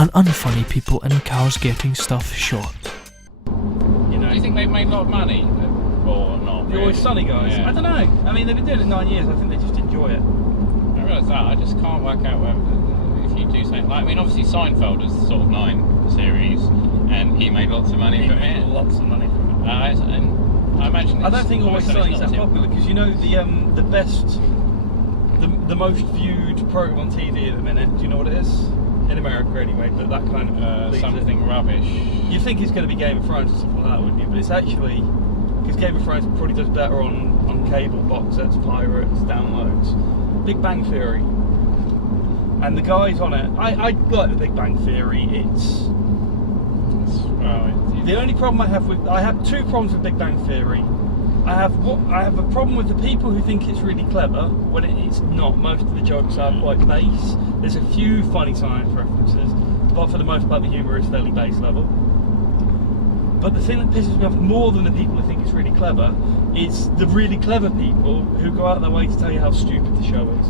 and unfunny people in cars getting stuff shot. You know, Do you think they've made a lot of money or not? the Always Sunny guys. Yeah. I don't know. I mean, they've been doing it 9 years. I think they just enjoy it. I realise that. I just can't work out whether, if you do something like. I mean, obviously Seinfeld was sort of 9 series, and he made lots of money from it. Lots of money from it. And I imagine. I don't think Always Sunny is that not popular because you know the best, the most viewed program on TV at the minute. Do you know what it is? In America, anyway. But that kind of leads something rubbish. You think it's going to be Game of Thrones or something like that, wouldn't you? But it's actually because Game of Thrones probably does better on cable, box sets, pirates, downloads. Big Bang Theory, and the guys on it. I like the Big Bang Theory. The only problem I have 2 problems with Big Bang Theory. I have a problem with the people who think it's really clever when it's not. Most of the jokes are quite base. There's a few funny science references, but for the most part the humour is fairly base level. But the thing that pisses me off more than the people who think it's really clever is the really clever people who go out their way to tell you how stupid the show is.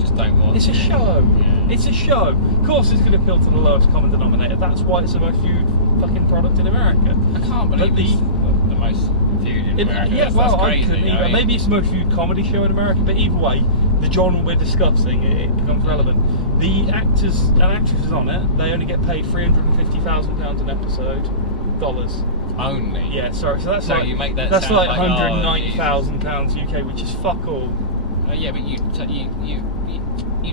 Just don't want. It's a show. Yeah. It's a show. Of course, it's going to appeal to the lowest common denominator. That's why it's the most viewed fucking product in America. I can't believe it's the most viewed in America. Yeah, that's crazy. I couldn't either. Maybe it's the most viewed comedy show in America, but either way, the genre we're discussing, it becomes relevant. The actors and actresses on it, they only get paid £350,000 an episode. Dollars. Only? Yeah, sorry. So that's like, you make that that's sound like like £190,000 UK, which is fuck all. Yeah, but you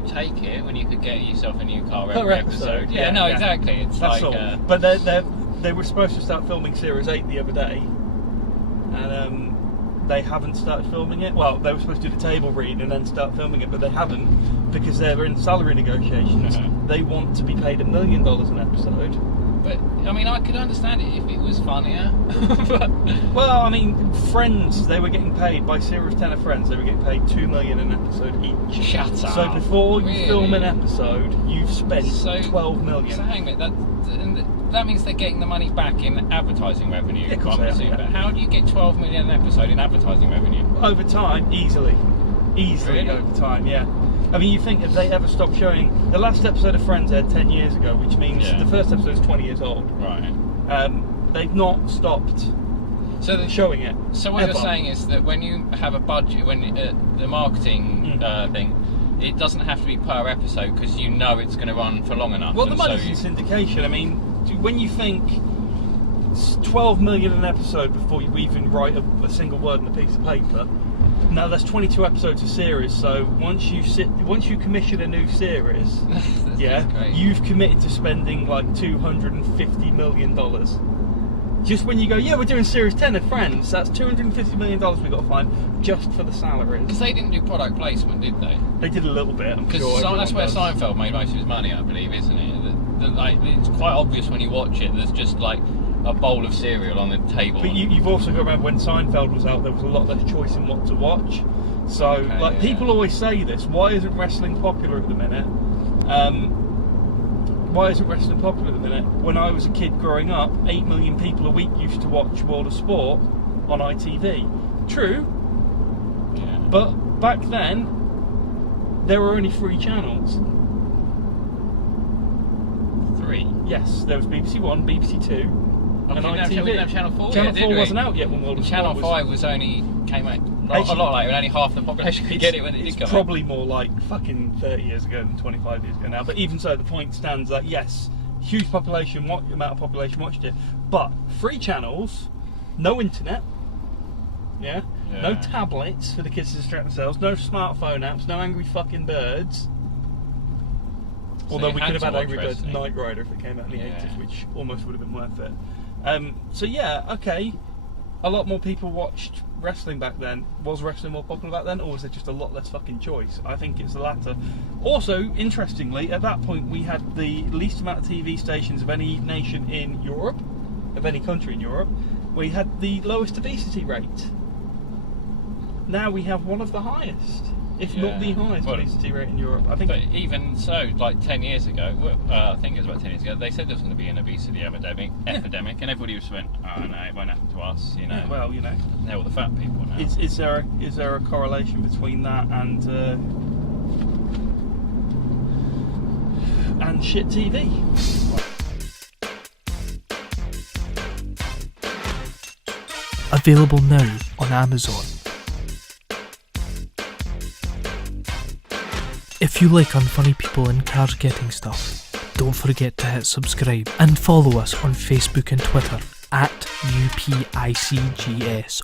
take it when you could get yourself a new car Per every episode. Yeah, no, exactly. It's that's like. All. But they were supposed to start filming Series 8 the other day, and they haven't started filming it. Well, they were supposed to do the table read and then start filming it, but they haven't because they're in salary negotiations. They want to be paid $1 million an episode. But I mean, I could understand it if it was funnier. Well, I mean, Friends, they were getting paid by Series 10 of Friends. They were getting paid $2 million an episode each. Shut up. So before you Really? film an episode, you've spent $12 million. So hang on a minute, that means they're getting the money back in advertising revenue. Yeah, of course they are, yeah. But how do you get $12 million an episode in advertising revenue? Over time, easily Really? over time, yeah. I mean, you think if they ever stopped showing the last episode of Friends aired 10 years ago, which means the first episode is 20 years old. Right. They've not stopped showing it. So what you're saying is that when you have a budget, when the marketing thing, it doesn't have to be per episode because you know it's going to run for long enough. Well, the money's in syndication. I mean, when you think it's $12 million an episode before you even write a single word on a piece of paper. Now that's 22 episodes a series, so once you commission a new series, you've committed to spending like $250 million. Just when you go, yeah, we're doing series 10 of Friends, that's $250 million we've got to find just for the salaries. Because they didn't do product placement, did they? They did a little bit, I'm sure. Because that's where Seinfeld made most of his money, I believe, isn't it? It's quite obvious when you watch it, there's just like a bowl of cereal on the table. But you've also got to remember when Seinfeld was out, there was a lot less choice in what to watch. So, people always say this, why isn't wrestling popular at the minute? Why isn't wrestling popular at the minute? When I was a kid growing up, 8 million people a week used to watch World of Sport on ITV. True, but back then, there were only 3 channels. 3? Yes, there was BBC One, BBC Two, and ITV. We didn't have Channel 4 Channel 4 wasn't out yet when World of Sport Channel 5 came out a lot later, and only half the population could get it when it did come out. It's probably more like fucking 30 years ago than 25 years ago now, but even so, the point stands that yes, huge population, amount of population watched it, but 3 channels, no internet, no tablets for the kids to distract themselves, no smartphone apps, no Angry fucking Birds. Although we could have had Angry Birds Knight Rider if it came out in the 80s, which almost would have been worth it. So yeah, okay, a lot more people watched wrestling back then. Was wrestling more popular back then, or was there just a lot less fucking choice? I think it's the latter. Also, interestingly, at that point we had the least amount of TV stations of any nation in Europe, of any country in Europe. We had the lowest obesity rate. Now we have one of the highest, if not the highest obesity rate in Europe. I think. But even so, like 10 years ago, I think it was about 10 years ago, they said there was going to be an obesity epidemic, and everybody just went, oh no, it won't happen to us, you know. Yeah, well, you know. They're all the fat people now. Is there a correlation between that and and shit TV. Available now on Amazon. If you like unfunny people in cars getting stuff, don't forget to hit subscribe and follow us on Facebook and Twitter at UPICGS